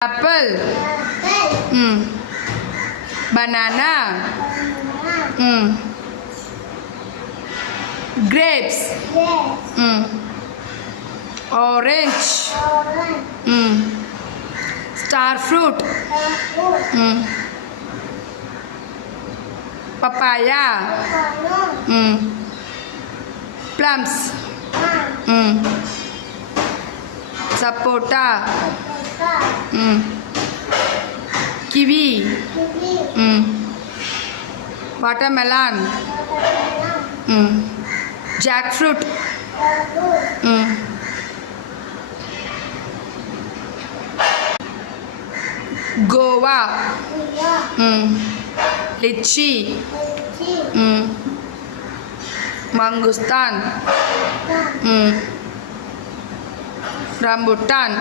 apple, banana, grapes, orange, star fruit, papaya, plums, sapota, kiwi, watermelon, jackfruit, guava, lychee, mangosteen, rambutan,